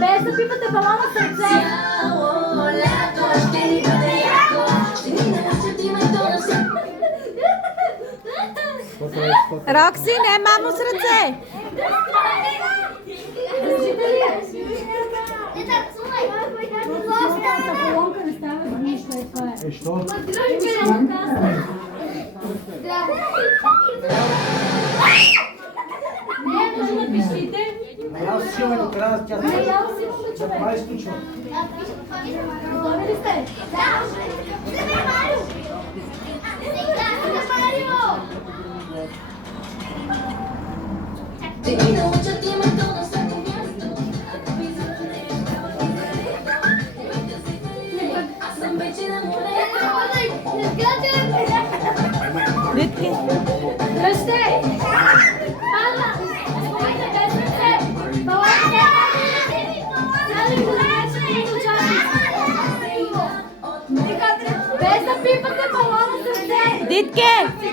Без да пипате балона сърце. Рокси, не мамо с ръце! Балонка не става за нищо. Що? Не, може напишите. Аз си имам до края с тях. Не, я си имам човек. Това изключва. Готови ли сте? Дитки! Дръжте! Пала! Спокойно, без ръце! Балонка! Без да пипате балона с ръце! Дитки!